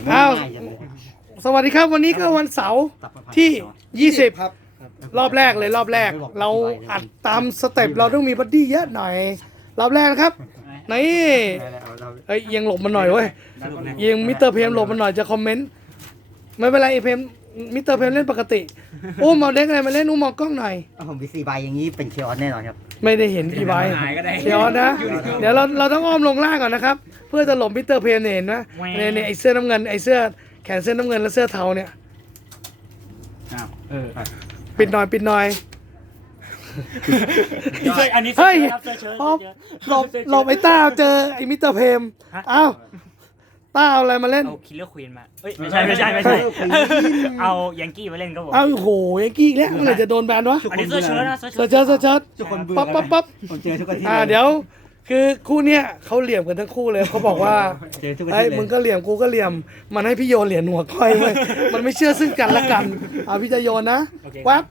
อ้าวสวัสดีครับวันนี้ก็วันเสาร์ที่ 20 ครับรอบแรกเลยรอบแรก เราอัดตามสเต็ปเราต้องมีบัดดี้เยอะหน่อย รอบแรกนะครับนี่เอ้ยยังหลบมันหน่อยเว้ยยังมิสเตอร์เพมหลบมันหน่อยจะคอมเมนต์ไม่เป็นไรไอเพมมิสเตอร์เพมเล่นปกติอุ้มเอาเด็กอะไรมาเล่นอุ้มมองกล้องหน่อยผมมี4 ใบอย่างนี้เป็นเคออสแน่นอนครับไม่ได้เห็นกี่ใบเดี๋ยวนะ เดี๋ยวเราต้องอ้อมลงล่างก่อนนะครับ เพื่อจะหลบมิสเตอร์เพมเนี่ยเห็นไหมเนี่ยไอเสื้อน้ำเงินไอเสื้อแขนเสื้อน้ำเงินและเสื้อเทาเนี่ยปิดหน่อยปิดหน่อยอันนี้เฮ้ยครับเชิญพอหลบไอ้ต้าเจอไอ้มิสเตอร์เพมอ้าวต้าเอาอะไรมาเล่นเอาคิลเลอร์ควีนมาเอ้ยไม่ใช่เอายังกี้มาเล่นก็ผมอ้าวโอ้โหยังกี้อีกแล้วเมื่อไหร่จะโดนแบนวะอันนี้เสื้อเชิ้ตนะเซอร์เชิดทุกคนเบื่อปั๊บผมเจอทุกอาทิตย์เดี๋ยวคือคู่เนี้ยเขาเหลี่ยมกันทั้งคู่เลยเขาบอกว่าเจอทุกอาไอ้ทิตย์มึงก็เหลี่ยมกูก็เหลี่ยมมันให้พี่โยนเหรียญหัวก้อยเว้ยมันไม่เชื่อซึ่งกันและกันพี่จะโยนนะแว๊บ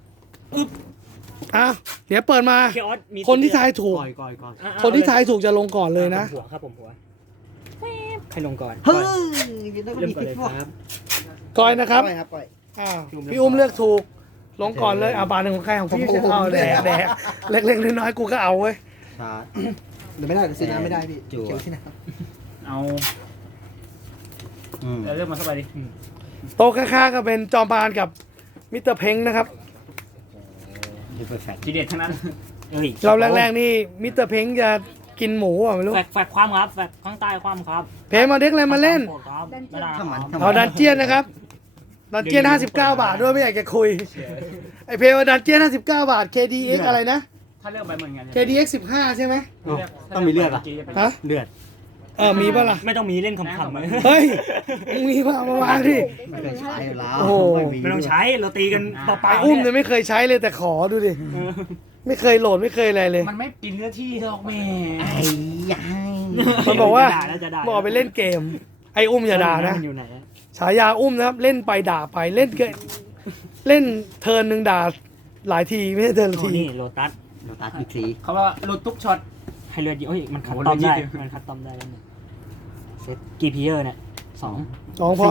เดี๋ยวเปิดมาเคออสมีคนที่ทายถูกก่อนคนที่ทายถูกจะลงก่อนเลยนะหัวครับผมหัวใครลงก่อนเฮ้ยต้องเริ่มมีก่อนพิเลษยพวกครับก้อยนะครับปล่อยครับปล่อยพี่อุ้มเลือกถูกลงก่อนเลยบาทหนึ่งของใครของพี่เอาแดกเล็กๆน้อยๆกูก็เอาเว้ยชาร์จเดี๋ยวไม่ได้ซื้อน้ำไม่ได้พี่จั่วที่น้เอาำเริ่มมาสบายดิโต๊ะข้างๆก็เป็นจอมบานกับมิสเตอร์เพ้งนะครับดูเปอร์เฟกต์ทีเด็ดทั้งนั้นเอ้ยเราแรกๆนี่มิสเตอร์เพ้งจะกินหมูอ่ะไม่รู้แฟกความครับแฟกข้างใต้ความครับเพงมาเด็กอะไรมาเล่นครับไม่ได้ถ้ามันเอาดันเจียนนะครับดันเจียน59 บาทด้วยไม่อยากจะคุยไอเพว่าดันเจียน59 บาท KDX อะไรนะถ้าเลือกไปเหมือนกัน KDX 15ใช่ไหมต้องมีเลือดป่ะฮะเลือดมีป่ะล่ะไม่ต้องมีเล่นขำๆไหมเฮ้ยมึงมีป่ะเอามาวางดิไม่เคยใช้อยู่แล้วโอ้โหไม่ต้องใช้เราตีกันเปไอล่าๆอุ้มเนี่ยไม่เคยใช้เลยแต่ขอดูดิไม่เคยโหลดไม่เคยอะไรเลยมันไม่กินเนื้อที่หรอกแม่ไอ้ยัยมันบอกว่าจะด่าบอกไปเล่นเกม ไออุ้มอย่าด่านะอยู่ไหนฉายาอุ้มนะครับเล่นไปด่าไปเล่นเทิร์นหนึ่งด่าหลายทีไม่ใช่เทิร์นละทีนี่โลตัสโลตัสบิ๊กซีเขาว่าหลุดทุกช็อตให้เลือดเยอะเฮ้ยมันคัดต้อมได้มันคัดต้อมได้แล้วเนี่ยเซตกี่พีเออร์เนี่ย2 สองพอ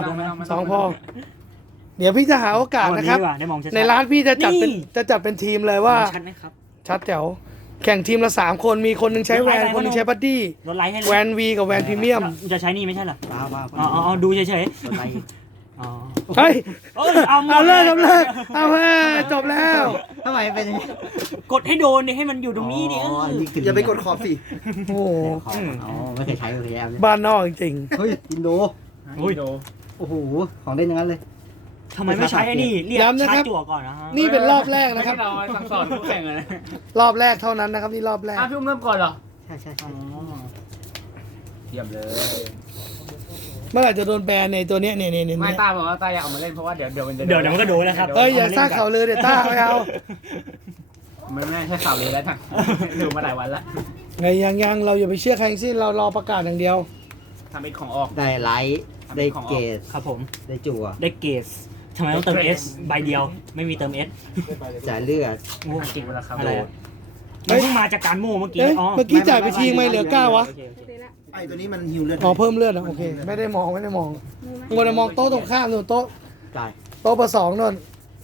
เดี๋ยวพี่จะหาโอกาสนะครับได้มองชัดๆในร้านพี่จะจัดเป็นทีมเลยว่าชัดไหมครับชัดแจ๋วแข่งทีมละ3 คนมีคนหนึงใช้แวนคนหนึงใช้บัดดี้ลดไลท์ให้เลยแวนวีกับแวนพรีเมียมจะใช้นี่ไม่ใช่เหรอว้าวอ๋อดูเฉยโดนไล่ๆอ๋อเฮ้ยเอาหมดเอาเลิกเอาเฮ้ยจบแล้วทำไมเป็นอย่างนี้กดให้โดนดิให้มันอยู่ตรงนี้ดิอย่าไปกดขอบสิโอ้โหอ๋อไม่เคยใช้เลยแอมบ้านนอกจริงเฮ้ยอินโดอุ้ยโอ้โหของเล่นอย่างนั้นเลยทำไมไม่ใช้ไอ้นี่เรียกชาร์จจั่วก่อนนะฮะๆนี่เป็นรอบแรกไม่นะครับใช่เราสั่งสอนผู้แข่งเลยรอบแรกเท่านั้นนะครับนี่รอบแรกพี่อุ้มเริ่มก่อนเหรอใช่เยี่ยมเลยเมื่อไหร่จะโดนแบนในตัวเนี้ยเนี่ยไม่ต้าบอกว่าต้าอยากเอามาเล่นเพราะว่าเดี๋ยวมันจะเดี๋ยวมันก็โดนแล้วครับเฮ้ยอย่าสร้างข่าวเลยเดี๋ยวต้าไม่เอามันไม่ใช่ข่าวเลยแล้วทั้งดูมาหลายวันแล้วไงยังเราอย่าไปเชื่อใครทั้งสิ้นเรารอประกาศอย่างเดียวทำเป็นของออกได้ไลท์ได้เกตครับผมได้จั่วได้เกสทำไมต้องเติม S ใบเดียวไม่มีเติม S จ่ายเลือดโอ้กินเวลาครับอะไรมันเพิ่งมาจากการโม่เมื่อกี้เอ๊ะอ๋อเมื่อกี้จ่ายไปทีไม่เหลือ9วะโอเคไอ้ตัวนี้มันฮิวเลือดอ๋อเพิ่มเลือดอ่ะโอเคไม่ได้มองมัวแต่มองโต๊ะตรงข้ามนู่นโต๊ะจ่ายโต๊ะประสองนู่น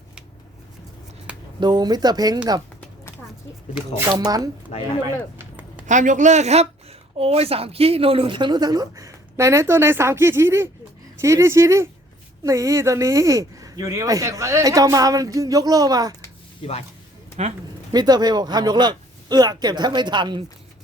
ดูมิสเตอร์เพ้งกับจะได้ของจอมมันไลท์ห้ามยกเลิกครับ โอ้ย3 ขี้นู่นทางนู้นไหนตัวไหน3 ขี้ชี้ดินี่ตัวนี้อยู่นี่มันแจกไอจอมมามันยกโล่มากี่ใบฮะมิสเตอร์เพย์บอกห้ามยกเลิกเก็บแทบไม่ทัน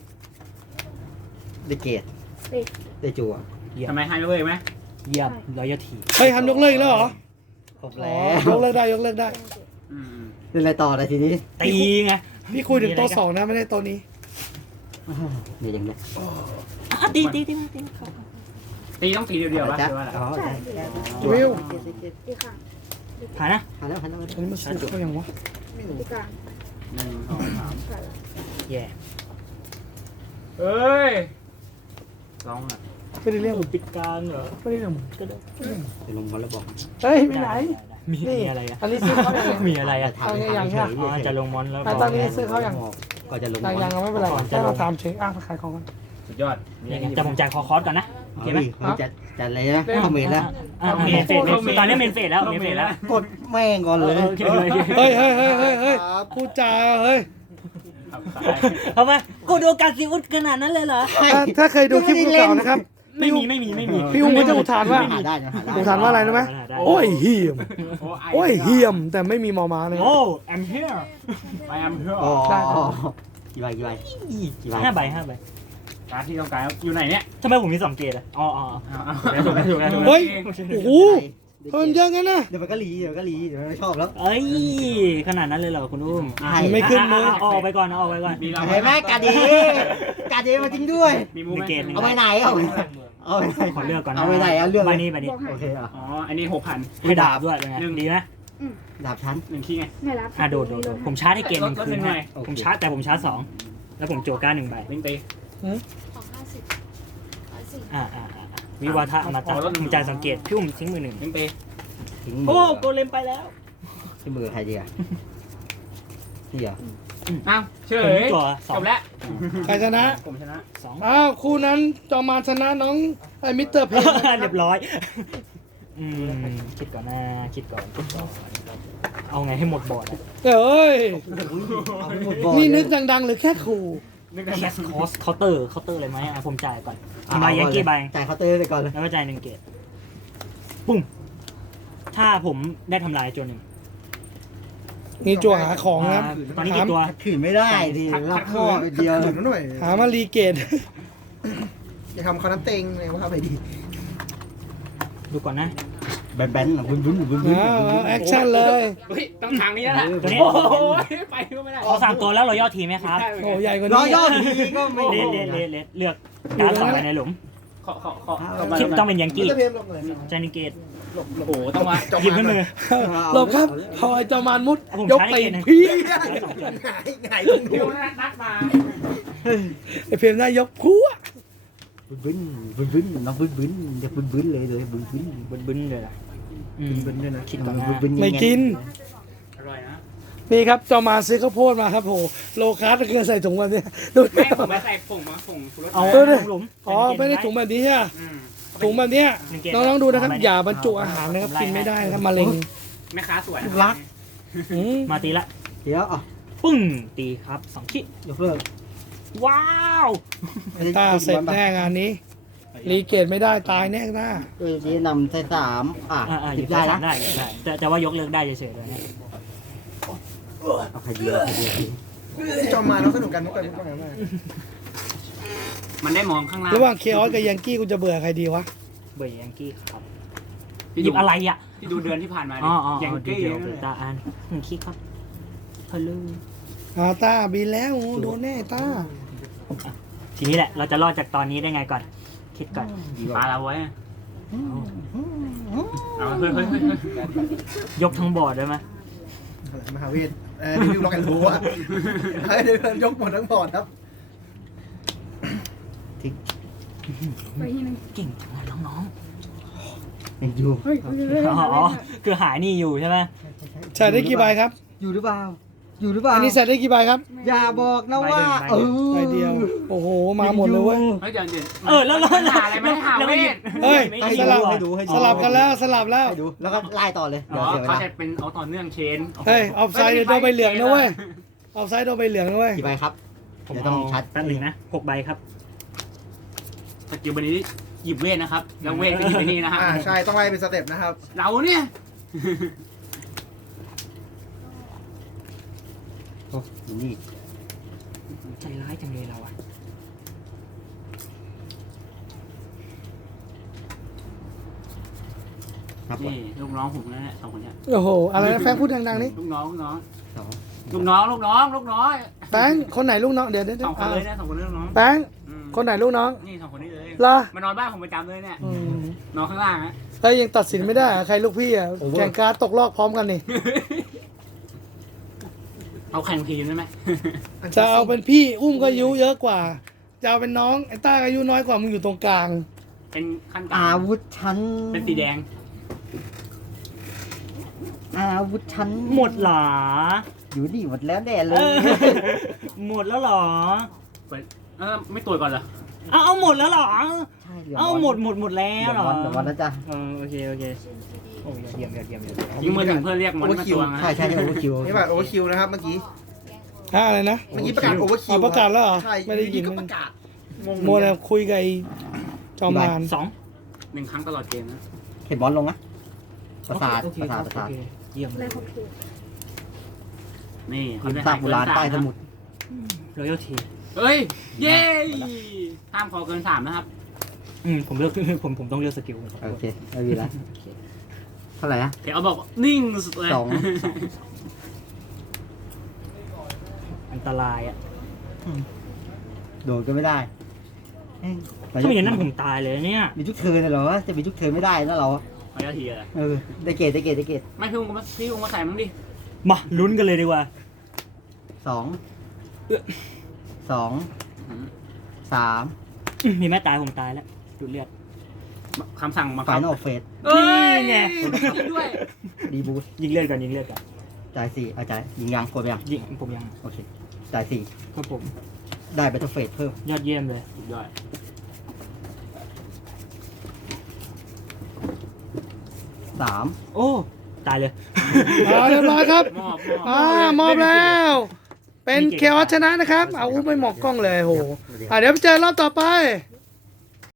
ได้เกตได้จั่วทำไมให้ไม่เว้ยไหมเยี่ยมร้อยทีเฮ้ยห้ามยกเลิกอีกแล้วเหรอครบอ๋แล้อยกเลิกได้อืมเล่นอะไรต่อเลยทีนี้ตีไงพี่คุยถึงโต๊ะ2นะไม่ได้โต๊ะนี้เดี๋ยวยังไงตีตีต้องตีเดียวๆป่ะจ๊ะหรือว่าอะไรอ๋อได้วิวผ่านนะผ่านแล้วอันนี้มันสุดเขายังวะ 1 2 3 แย่เอ้ยร้องอ่ะไม่ได้เรื่องปิดกลางเหรอไม่ได้เรื่องก็ได้เดี๋ยวลงบอลแล้วบอกเฮ้ยไปไหนมีอะไรอ่ะอันนี้ซื้อเขาอย่างมีอะไรอ่ะเอาอย่างจะลงมอนแล้วตอนนี้ซื้อเขาอย่างก็จะลงยังเราไม่เป็นไรแค่เราตามเช็คอ้างขายของกันสุดยอดแต่ผมจ่ายคอคอร์สก่อนนะโอเคไหมมันจะอะไรนะคอมเมนต์แล้วเมนเฟสตอนนี้เมนเฟสแล้วเมนเฟสแล้วกดแม่งก่อนเลยโอเคโอเคเฮ้ยพูดจาเฮ้ยทำไมกูดูการซีอุดขนาดนั้นเลยเหรอถ้าเคยดูคลิปเก่าๆนะครับไม่มีพี่อุ้มก็จะอุทานว่าหาได้นะหาได้อุทานว่าอะไรรู้ไหมโอ้ยเฮียมโอ้ยเฮียมแต่ไม่มีมอมาเลยโอ้ I'm here ไปแอมเพื่ออ๋อกี่ใบ 5 ใบการที่ต้องการอยู่ไหนเนี่ยทำไมผมมี2 เกตอ่ะอ๋อถูกแล้วเฮ้ยโอ้โหเพิ่มเยอะงั้นนะเดี๋ยวมันก็รีเดี๋ยวมันไม่ชอบแล้วเอ้ยขนาดนั้นเลยเหรอคุณอุ้มไม่ขึ้นมือออกไปก่อนออกไปก่อนมีเราเห็นไหมกาดีมาจริงด้วยมีมูไหมเอาไปไหนเอาไปไหนขอเลือกก่อนนะเอาไปไหนเอาเลือกใบนี้โอเคอ่ะอ๋ออันนี้6,000 ให้ดาบด้วยเป็นไงดีไหมดาบชั้น 1ขี้ไงไม่รับโดดผมชาร์จให้เกมหนึ่งคืนหน่ให้อยผมชาร์จแต่ผมชาร์จ2แล้วผมโจก้า1 ใบลิงตีของ50 วิวาทะมาจากผมจ่ายสังเกตพี่อุ้มทิ้งมือ 1 ลิงตีทิ้งโอ้โกเลมไปแล้วที่มือใครดีอ่ะนี่เหรออ้าวเฉผมยจั่วจบแล้วใครชนะผมชนะ 2 อ้าวคู่นั้นจอมมารชนะน้องไอ้มิสเตอร์เพนเรียบร้อยคิดก่อนนะคิดก่อนเอาไงให้หมดบอร์ดเอ้ยเอาไปหมดบ่อนี่นึกดังๆหรือแค่ขู่แคสคอสเคาน์เตอร์อะไรไหมผมจ่ายก่อนทำลายยังกี้ใบจ่ายเคาน์เตอร์ไปก่อนเลยแล้วก็จ่าย1 เกตปุ้งถ้าผมได้ทำลายจน 1 นี่จั่วหาของนะครับตอนนี้กี่ตัวขืนไม่ได้ดิรับข้อไปเดียวหน่อยหามารีเกตอย่าทำคาน้ำเต็งเลยว่าไปดีดูก่อนนะแบนๆบุ้นแอคชั่นเลยเฮ้ยต้องทางนี้แล้วล่ะตัวนี้โอ้โหไปก็ไม่ได้ขอ3 ตัวแล้วเราย่อทีไหมครับโอ้ใหญ่กว่ารอนี้ยอดทีก็ไม่เลสเลือกการ2 ใบในหลุมขอคิดต้องเป็นยังกี้จะเพียมลงเลยจ่าย1 เกตโอ้โหต้องมาหยิบขึ้นมือหลบครับพอไอ้จอมมารมุดผมยกใช้ตีเกตนนะพี่หงายตรงเดี๋นู้ยวน นัดมาไอ้เพมน่ายกพัวบุ้นน้องบุ้นอย่าบุ้นเลยบุ้นบึ้นเลยล่ะเป็นด้วยนะคิดก่อนนะไม่กินอร่อยนะนี่ครับจอมมารซื้อข้าวโพดมาครับโหโลคาร์ดเกินใส่ถุงมาเนี่ยดูไม่ผมไม่ใส่ผงชูรสเอา หลุมอ๋อไม่ได้ถุงแบบนี้ใช่ไหมถุงแบบเนี้ยน้องๆดูนะครับอย่าบรรจุอาหารนะครับกินไม่ได้นะครับมะเร็งแม่ค้าสวยรักอืมมาตีละเดี๋ยวอ่ะปึ้งตีครับ2 ขีดยกเลิกว้าวตาเสร็จแน่งานนี้ รีเกตไม่ได้ตายแน่หน้านี่นำใส่3หยิบได้นะได้แต่ว่ายกเลิกได้เฉยๆเลยนะเอาใครดีจอมมาแล้วสนุกกันมุกกันมากมันได้มองข้างล่างระหว่างเคออสกับยังกี้กูจะเบื่อใครดีวะเบย์ยังกี้ครับหที่ยิบอะไรอ่ะที่ดูเดือนที่ผ่านมาอ๋อยังเดี๋กี้ยวตาอัน1 ขีดครับฮัลโหลตาบินแล้วโอ้โดนแน่ตาทีนี้แหละเราจะรอดจากตอนนี้ได้ไงก่อน คิดก่อนปลาเราไว้เอาเฮ้ยยกทั้งบอร์ดได้ไหมมหาเวทรีวิวล็อกแอนด์โรอ่ะให้เดินยกหมดทั้งพอร์ตครับไปที่นึงเก่งจังเลยน้องยังอยู่เฮ้ยๆอ๋อคือหายนี่อยู่ใช่ไหมใส่ได้กี่ใบครับอยู่หรือเปล่าอยู่หรือเปล่าอันนี้ใส่ได้กี่ใบครับอย่าบอกนะว่าใบเดียว โอ้โหมาหมดเลยเว้ยเฮ้ยเดี๋ยวแล้วหาอะไรไม่หาเวทเฮ้ยไม่ให้สดูลับให้ดูให้ดูสลับกันแล้วสลับแล้วให้ดูแล้วก็ไล่ต่อเลยอ๋เดี๋อยวเสียเวเขาลาจะเป็นเอาต่อเนื่องเชนเฮ้ยออฟไซด์โดนใบเหลืองนะเว้ยออฟไซด์โดนใบเหลืองนะเว้ยกี่ใบครับผมเดี๋ยวต้ต้ออง งชัดแป๊บนึงนะ6 ใบครับสกิลวันนี้หยิบเวทนะครับ แล้วเวทก็หยิบไปนี่นะฮะใช่ต้องไล่เป็นสเต็ปนะครับเราเนี่ยโอ้นี่ใจร้ายจังเลยเราอะครับนี่ลูกน้องผมนั่นแหละ2 คนเนี้ยโอ้โหอะไรนะแฟงพูดดังๆนี่ลูกน้องสองลูกน้อยแฟงคนไหนลูกน้องเดี๋ยว 2 คนเลยนะ2 คนเลยลูกน้องแฟงคนไหนลูกน้องนี่2 คนนี้เลยเหรอมานอนบ้านผมประจำเลยเนี่ยอืมนอนข้างล่างฮะเฮ้ยยังตัดสินไม่ได้อะใครลูกพี่อ่ะแข่งการ์ดตกรอบพร้อมกันนี่เอาแข่งทีมได้ไหมจะเอาเป็นพี่อุ้มก็อายุเยอะกว่า จะเอาเป็นน้องไอ้ต้าก็อายุน้อยกว่ามึงอยู่ตรงกลางเป็นขั้นกลาอาง วุธชั้นเป็นสีแดงอาวุธชั้นหมดเหรออยู่นี่หมดแล้วแน่เลเอย อหมดแล้วเหรอไม่ตรวจก่อนเหรอเอาหมดแล้วเหรอใช่เหลืเอาหมดแล้วเดี๋ยวเหรอวันเดี๋ยววันแล้วจ้ะโอเคโอ้ยเยี่ยมยิงมือหนึ่งเพื่อเรียกมอนมาตัวนะใช่ใช่โอเวอร์คิวนี่แบบโอเวอร์คิวนะครับเมื่อกี้อะไรนะเมื่อกี้ประกาศโอเวอร์คิวประกาศแล้วเหรอใช่ไม่ได้ยินก็ประกาศงงโมวแต่คุยกับไอ้จอมมารสอง 1 ครั้งตลอดเกมนะเห็นบอลลงนะประสาทโอเคประสาทโอประสาทเคเยี่ยมอะไรของถูกนี่คุณสร้างโบราณใต้สมุทรรอยัลทีเอ้ยเย้ห้ามขอเกิน3นะครับผมเลือกผมต้องเลือกสกิลโอเคไม่มีแล้วเท่าไหร่นะเดี๋ยวเอาบอกนิ่งสุดเลยสองอันตรายอ่ะโดนก็ไม่ได้เอ้ยถ้าไม่อย่างนั้นผมตายเลยเนี่ยมีทุกเทิร์นเลยเหรอวะจะมีทุกเทิร์นไม่ได้นะเราอะขออนุญาตทีอะไรได้เกรดได้เกรดได้เกรดไม่พี่อุ้งมาใส่มั้งดิมาลุ้นกันเลยดีกว่าสองสองสามมีแม่ตายผมตายแล้วดูดเลือดคำสั่งมาไฟนอลเฟสเอ้ยนี่ไงยิงด้วยดีบูสยิงเลือดก่อนจ่ายสี่เอาจ่ายยิงยังกดไปยังยิงผมยังโอเคจ่ายสี่ครับผมได้แบตเตอร์เฟสเพิ่มยอดเยี่ยมเลยสุดยอดสามโอ้ตายเลยเรียบร้อยครับมอบมอบแล้ว เป็นเคออสชนะนะครับ เอาไม่หมอกกล้องเลยโหเดี๋ยวไปเจอรอบต่อไปค